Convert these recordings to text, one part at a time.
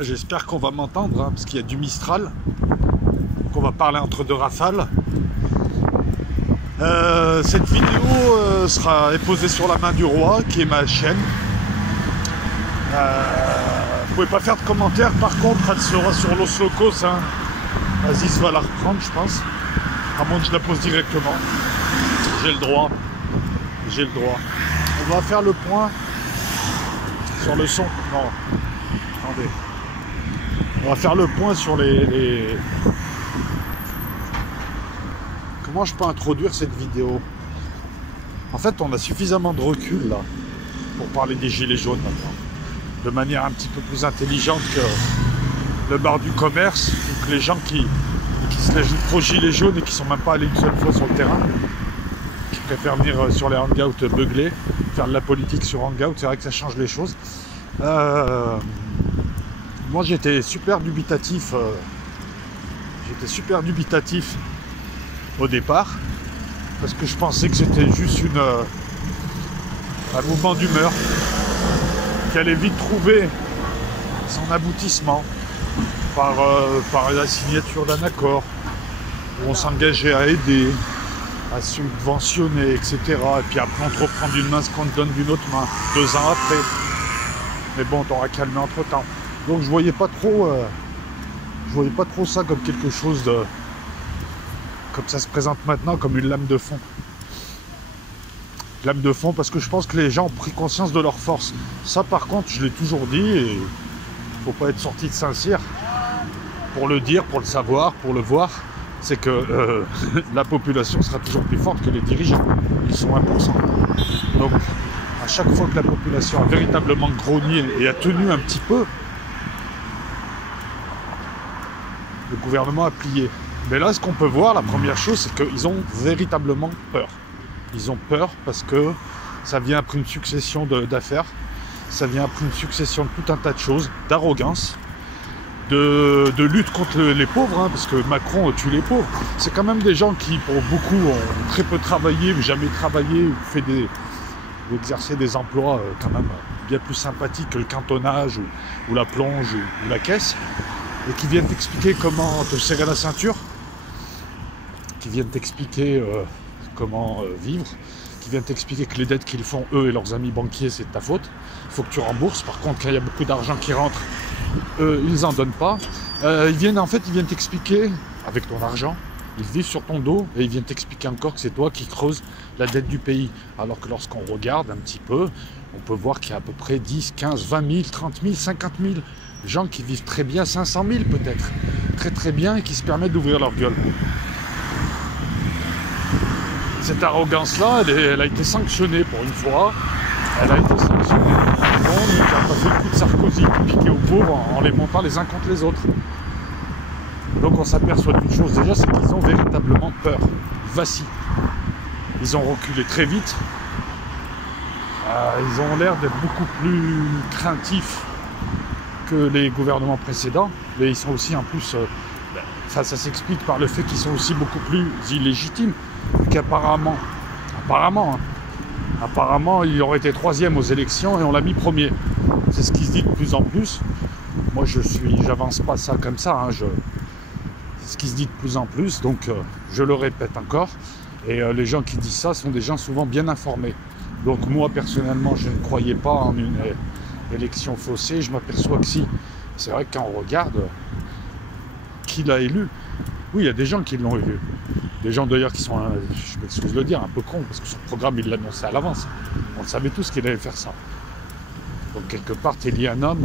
J'espère qu'on va m'entendre, hein, parce qu'il y a du Mistral. Donc on va parler entre deux rafales. Cette vidéo est posée sur la main du roi, qui est ma chaîne. Vous pouvez pas faire de commentaires, par contre, elle sera sur Los Locos. Hein. Aziz va la reprendre, je pense. À moins que je la pose directement. J'ai le droit. J'ai le droit. On va faire le point sur le son. Non. Attendez. On va faire le point sur les... Comment je peux introduire cette vidéo? En fait, on a suffisamment de recul, là, pour parler des gilets jaunes, maintenant. De manière un petit peu plus intelligente que le bar du commerce, ou que les gens qui se la jouent trop gilets jaunes et qui sont même pas allés une seule fois sur le terrain, qui préfèrent venir sur les hangouts beugler, faire de la politique sur hangout. C'est vrai que ça change les choses. Moi, j'étais super dubitatif. Au départ, parce que je pensais que c'était juste un mouvement d'humeur qui allait vite trouver son aboutissement par la signature d'un accord où on s'engageait à aider, à subventionner, etc. Et puis après on te reprend d'une main ce qu'on te donne d'une autre main, 2 ans après. Mais bon, t'auras calmé entre temps. Donc je voyais pas trop ça comme quelque chose de... comme ça se présente maintenant, comme une lame de fond. Lame de fond, parce que je pense que les gens ont pris conscience de leur force. Ça, par contre, je l'ai toujours dit, et il ne faut pas être sorti de Saint-Cyr pour le dire, pour le savoir, pour le voir. C'est que la population sera toujours plus forte que les dirigeants. Ils sont 1%. Donc, à chaque fois que la population a véritablement grogné et a tenu un petit peu, le gouvernement a plié. Mais là, ce qu'on peut voir, la première chose, c'est qu'ils ont véritablement peur. Ils ont peur parce que ça vient après une succession d'affaires, ça vient après une succession de tout un tas de choses, d'arrogance, de lutte contre les pauvres, hein, parce que Macron tue les pauvres. C'est quand même des gens qui, pour beaucoup, ont très peu travaillé, ou jamais travaillé, ou exercé des emplois quand même bien plus sympathiques que le cantonnage, ou la plonge, ou la caisse, et qui viennent t'expliquer comment te serrer la ceinture, qui viennent t'expliquer comment vivre, qui viennent t'expliquer que les dettes qu'ils font, eux et leurs amis banquiers, c'est de ta faute. Il faut que tu rembourses. Par contre, quand il y a beaucoup d'argent qui rentre, eux, ils n'en donnent pas. Ils viennent t'expliquer, avec ton argent, ils vivent sur ton dos, et ils viennent t'expliquer encore que c'est toi qui creuses la dette du pays. Alors que lorsqu'on regarde un petit peu, on peut voir qu'il y a à peu près 10, 15, 20 000, 30 000, 50 000 gens qui vivent très bien, 500 000 peut-être, très très bien, et qui se permettent d'ouvrir leur gueule. Cette arrogance-là, elle a été sanctionnée pour une fois. Elle a été sanctionnée. On n'a pas fait le coup de Sarkozy qui piquait aux pauvres en les montant les uns contre les autres. Donc on s'aperçoit d'une chose déjà, c'est qu'ils ont véritablement peur. Ils vacillent. Ils ont reculé très vite. Ils ont l'air d'être beaucoup plus craintifs que les gouvernements précédents. Mais ils sont aussi en plus... ça s'explique par le fait qu'ils sont aussi beaucoup plus illégitimes. Qu'apparemment, il aurait été 3e aux élections et on l'a mis 1er. C'est ce qui se dit de plus en plus. Moi, j'avance pas ça comme ça. Hein, c'est ce qui se dit de plus en plus, donc je le répète encore. Et les gens qui disent ça sont des gens souvent bien informés. Donc moi, personnellement, je ne croyais pas en une élection faussée. Je m'aperçois que si. C'est vrai que quand on regarde qui l'a élu, oui, il y a des gens qui l'ont élu. Des gens d'ailleurs qui sont, je m'excuse de le dire, un peu cons, parce que son programme, il l'annonçait à l'avance. On le savait tous qu'il allait faire ça. Donc quelque part, t'es lié un homme.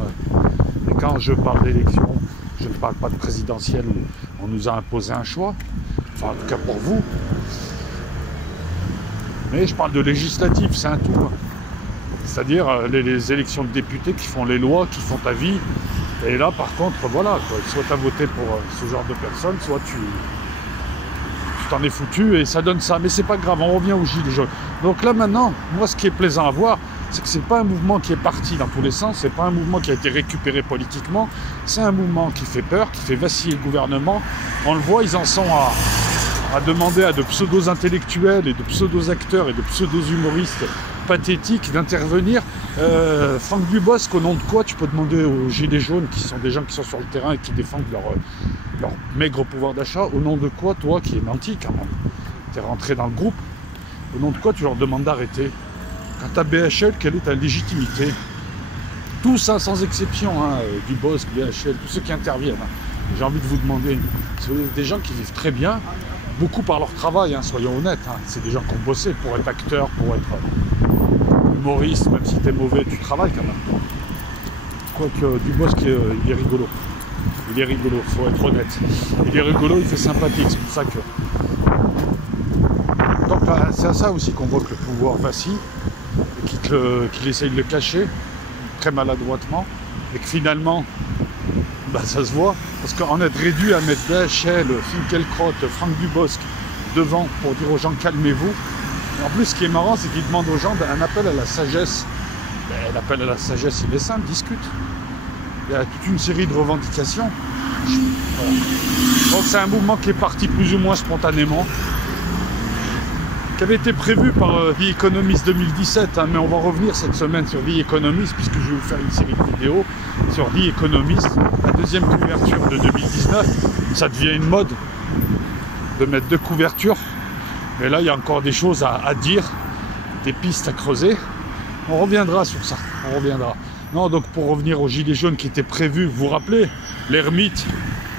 Et quand je parle d'élection, je ne parle pas de présidentielle où on nous a imposé un choix. Enfin, en tout cas pour vous. Mais je parle de législatif, c'est un tout. C'est-à-dire les élections de députés qui font les lois, qui font ta vie. Et là, par contre, voilà, quoi. Soit tu as voté pour ce genre de personnes, soit tu t'en es foutu et ça donne ça. Mais c'est pas grave, on revient aux gilets jaunes. Donc là maintenant, moi ce qui est plaisant à voir, c'est que c'est pas un mouvement qui est parti dans tous les sens, c'est pas un mouvement qui a été récupéré politiquement, c'est un mouvement qui fait peur, qui fait vaciller le gouvernement. On le voit, ils en sont à demander à de pseudo-intellectuels et de pseudo-acteurs et de pseudo-humoristes pathétique d'intervenir. Franck Dubosc, au nom de quoi tu peux demander aux Gilets jaunes, qui sont des gens qui sont sur le terrain et qui défendent leur maigre pouvoir d'achat, au nom de quoi, toi qui es menti quand même, tu es rentré dans le groupe, au nom de quoi tu leur demandes d'arrêter? Quand tu as BHL, quelle est ta légitimité? Tous, hein, sans exception, hein, Dubosc, BHL, tous ceux qui interviennent, hein. J'ai envie de vous demander, c'est des gens qui vivent très bien, beaucoup par leur travail, hein, soyons honnêtes, hein. C'est des gens qui ont bossé pour être acteurs, pour être humoriste, même si t'es mauvais, tu travailles quand même. Quoique Dubosc, il est rigolo. Il est rigolo, faut être honnête. Il est rigolo, il fait sympathique, c'est pour ça que... Donc c'est à ça aussi qu'on voit que le pouvoir vacille, et qu'il essaye de le cacher, très maladroitement, et que finalement, bah, ça se voit, parce qu'en être réduit à mettre BHL, Finkielkraut, Franck Dubosc devant pour dire aux gens calmez-vous. Et en plus, ce qui est marrant, c'est qu'il demande aux gens un appel à la sagesse. Ben, l'appel à la sagesse, il est simple, discute. Il y a toute une série de revendications. Voilà. Donc c'est un mouvement qui est parti plus ou moins spontanément, qui avait été prévu par The Economist 2017, hein, mais on va revenir cette semaine sur The Economist, puisque je vais vous faire une série de vidéos sur The Economist. La deuxième couverture de 2019, ça devient une mode de mettre deux couvertures, mais là il y a encore des choses à dire, des pistes à creuser. On reviendra sur ça, on reviendra. Non, donc pour revenir aux Gilets jaunes qui étaient prévus, vous vous rappelez, l'ermite,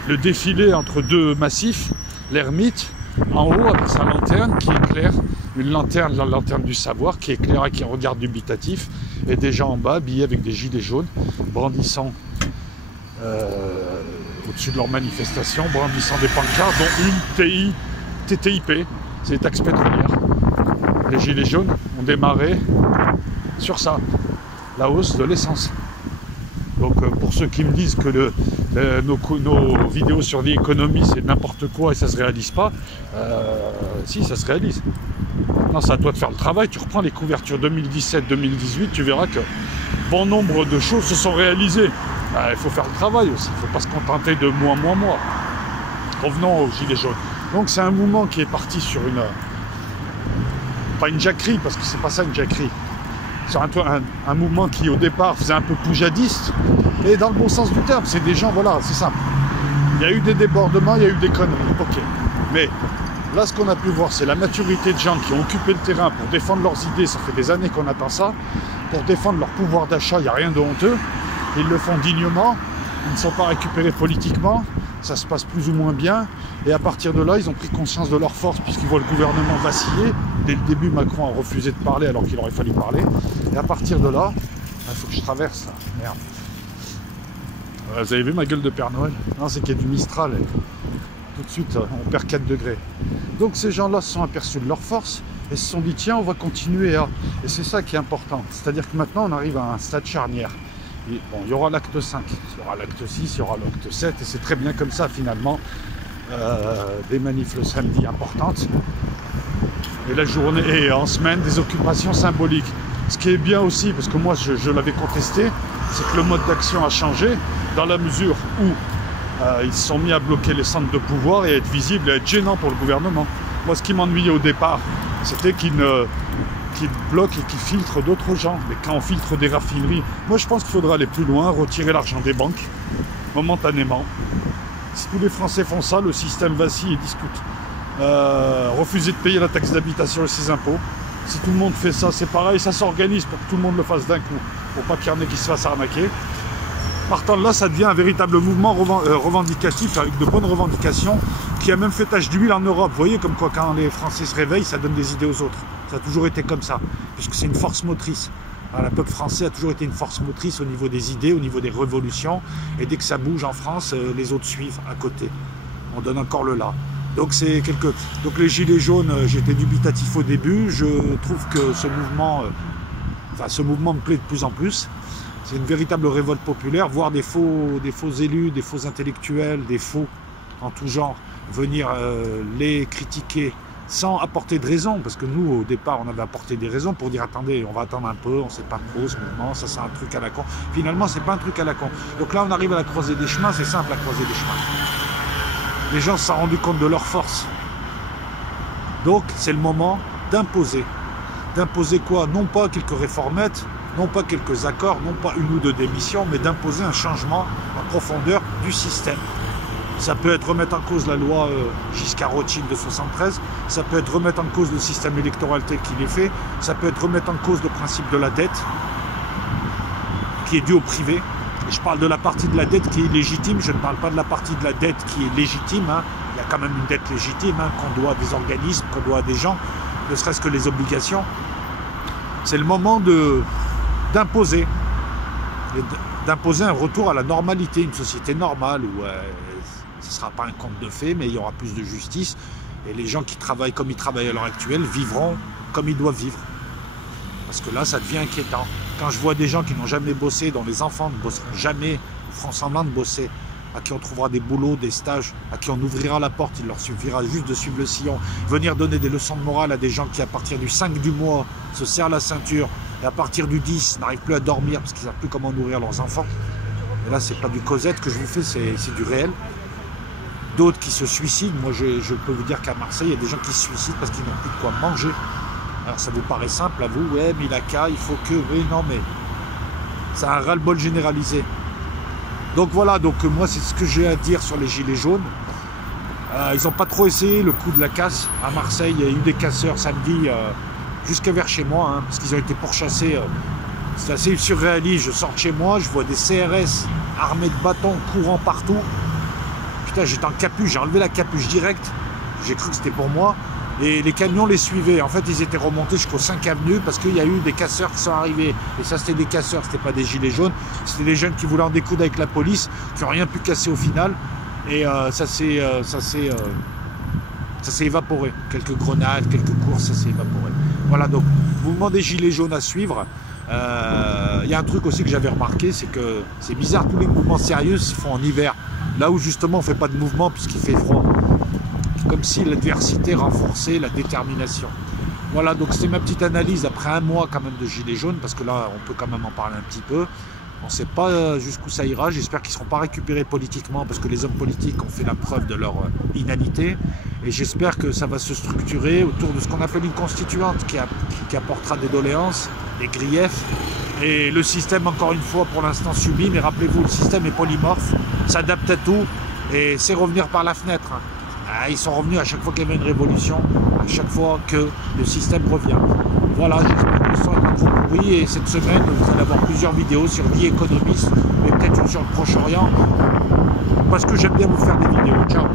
le défilé entre deux massifs, l'ermite, en haut avec sa lanterne qui éclaire, une lanterne, la lanterne du savoir qui éclaire et qui regarde dubitatif, et des gens en bas habillés avec des gilets jaunes, brandissant au-dessus de leur manifestation, brandissant des pancartes, dont une TTIP, c'est les taxes pétrolières. Les gilets jaunes ont démarré sur ça, la hausse de l'essence. Donc pour ceux qui me disent que nos vidéos sur l'économie c'est n'importe quoi et ça se réalise pas, si, ça se réalise. Non, c'est à toi de faire le travail. Tu reprends les couvertures 2017-2018, tu verras que bon nombre de choses se sont réalisées. Il faut faire le travail aussi, il ne faut pas se contenter de moi. Revenons aux Gilets jaunes. Donc c'est un mouvement qui est parti sur pas une jacquerie, parce que c'est pas ça une jacquerie, sur un mouvement qui au départ faisait un peu poujadiste, et dans le bon sens du terme, c'est des gens, voilà, c'est simple. Il y a eu des débordements, il y a eu des conneries, ok. Mais là, ce qu'on a pu voir, c'est la maturité de gens qui ont occupé le terrain pour défendre leurs idées, ça fait des années qu'on attend ça, pour défendre leur pouvoir d'achat, il n'y a rien de honteux, ils le font dignement, ils ne sont pas récupérés politiquement, ça se passe plus ou moins bien, et à partir de là, ils ont pris conscience de leur force, puisqu'ils voient le gouvernement vaciller. Dès le début, Macron a refusé de parler alors qu'il aurait fallu parler, et à partir de là, il faut que je traverse, là. Merde. Vous avez vu ma gueule de Père Noël? Non, c'est qu'il y a du Mistral, et tout de suite, on perd 4 degrés. Donc ces gens-là se sont aperçus de leur force, et se sont dit, tiens, on va continuer à... Et c'est ça qui est important, c'est-à-dire que maintenant, on arrive à un stade charnière. Et bon, il y aura l'acte 5, il y aura l'acte 6, il y aura l'acte 7, et c'est très bien comme ça finalement. Des manifs le samedi importantes, et la journée, et en semaine, des occupations symboliques. Ce qui est bien aussi, parce que moi je l'avais contesté, c'est que le mode d'action a changé, dans la mesure où ils se sont mis à bloquer les centres de pouvoir et à être visibles et à être gênants pour le gouvernement. Moi, ce qui m'ennuyait au départ, c'était qu'ils bloquent et qu'ils filtrent d'autres gens. Mais quand on filtre des raffineries, moi je pense qu'il faudra aller plus loin, retirer l'argent des banques, momentanément. Si tous les Français font ça, le système vacille et discute. Refuser de payer la taxe d'habitation et ses impôts. Si tout le monde fait ça, c'est pareil, ça s'organise pour que tout le monde le fasse d'un coup, pour pas qu'il y en ait qui se fassent arnaquer. Partant de là, ça devient un véritable mouvement revendicatif, avec de bonnes revendications, qui a même fait tache d'huile en Europe. Vous voyez comme quoi quand les Français se réveillent, ça donne des idées aux autres. Ça a toujours été comme ça, puisque c'est une force motrice. Alors, le peuple français a toujours été une force motrice au niveau des idées, au niveau des révolutions, et dès que ça bouge en France, les autres suivent à côté. On donne encore le là. Donc donc les Gilets jaunes, j'étais dubitatif au début, je trouve que ce mouvement me plaît de plus en plus. C'est une véritable révolte populaire, voir des faux élus, des faux intellectuels, des faux en tout genre, venir les critiquer sans apporter de raison, parce que nous, au départ, on avait apporté des raisons pour dire, attendez, on va attendre un peu, on ne sait pas trop ce mouvement, ça c'est un truc à la con. Finalement, c'est pas un truc à la con. Donc là, on arrive à la croisée des chemins, c'est simple, la croisée des chemins. Les gens se sont rendus compte de leur force. Donc, c'est le moment d'imposer d'imposer quoi? Non pas quelques réformettes, non pas quelques accords, non pas une ou deux démissions, mais d'imposer un changement en profondeur du système. Ça peut être remettre en cause la loi Giscard-Rothschild de 73, ça peut être remettre en cause le système électoral tel qu'il est fait, ça peut être remettre en cause le principe de la dette, qui est due au privé. Et je parle de la partie de la dette qui est légitime, je ne parle pas de la partie de la dette qui est légitime. Hein. Il y a quand même une dette légitime, hein, qu'on doit à des organismes, qu'on doit à des gens, ne serait-ce que les obligations. C'est le moment d'imposer un retour à la normalité, une société normale où ce ne sera pas un conte de fées, mais il y aura plus de justice et les gens qui travaillent comme ils travaillent à l'heure actuelle vivront comme ils doivent vivre. Parce que là, ça devient inquiétant. Quand je vois des gens qui n'ont jamais bossé, dont les enfants ne bosseront jamais, feront semblant de bosser, à qui on trouvera des boulots, des stages, à qui on ouvrira la porte, il leur suffira juste de suivre le sillon, venir donner des leçons de morale à des gens qui, à partir du 5 du mois, se serrent la ceinture, et à partir du 10, n'arrivent plus à dormir parce qu'ils ne savent plus comment nourrir leurs enfants. Et là, c'est pas du Cosette que je vous fais, c'est du réel. D'autres qui se suicident. Moi, je peux vous dire qu'à Marseille, il y a des gens qui se suicident parce qu'ils n'ont plus de quoi manger. Alors, ça vous paraît simple à vous, ouais, mais il a qu'à, il faut que... Oui, non, mais c'est un ras-le-bol généralisé. Donc voilà, donc moi, c'est ce que j'ai à dire sur les gilets jaunes. Ils n'ont pas trop essayé le coup de la casse. À Marseille, il y a eu des casseurs samedi, jusqu'à vers chez moi, hein, parce qu'ils ont été pourchassés. C'est assez surréaliste. Je sors de chez moi, je vois des CRS armés de bâtons courant partout. Putain, j'étais en capuche, j'ai enlevé la capuche direct. J'ai cru que c'était pour moi. Et les camions les suivaient. En fait, ils étaient remontés jusqu'au 5 avenue parce qu'il y a eu des casseurs qui sont arrivés. Et ça, c'était des casseurs, c'était pas des gilets jaunes. C'était des jeunes qui voulaient en découdre avec la police, qui n'ont rien pu casser au final. Et ça s'est évaporé. Quelques grenades, quelques courses, ça s'est évaporé. Voilà, donc, mouvement des gilets jaunes à suivre. Il y a un truc aussi que j'avais remarqué, c'est que c'est bizarre, tous les mouvements sérieux se font en hiver. Là où justement on ne fait pas de mouvement puisqu'il fait froid. Comme si l'adversité renforçait la détermination. Voilà, donc c'est ma petite analyse après un mois quand même de gilets jaunes, parce que là on peut quand même en parler un petit peu. On ne sait pas jusqu'où ça ira, j'espère qu'ils ne seront pas récupérés politiquement, parce que les hommes politiques ont fait la preuve de leur inanité, et j'espère que ça va se structurer autour de ce qu'on appelle une constituante qui apportera des doléances, des griefs, et le système, encore une fois, pour l'instant subit, mais rappelez-vous, le système est polymorphe, s'adapte à tout, et c'est revenir par la fenêtre. Ils sont revenus à chaque fois qu'il y avait une révolution, à chaque fois que le système revient. Voilà, j'espère que le son est pas trop pourri, et cette semaine, vous allez avoir plusieurs vidéos sur vie économiste, mais peut-être une sur le Proche-Orient, parce que j'aime bien vous faire des vidéos. Ciao.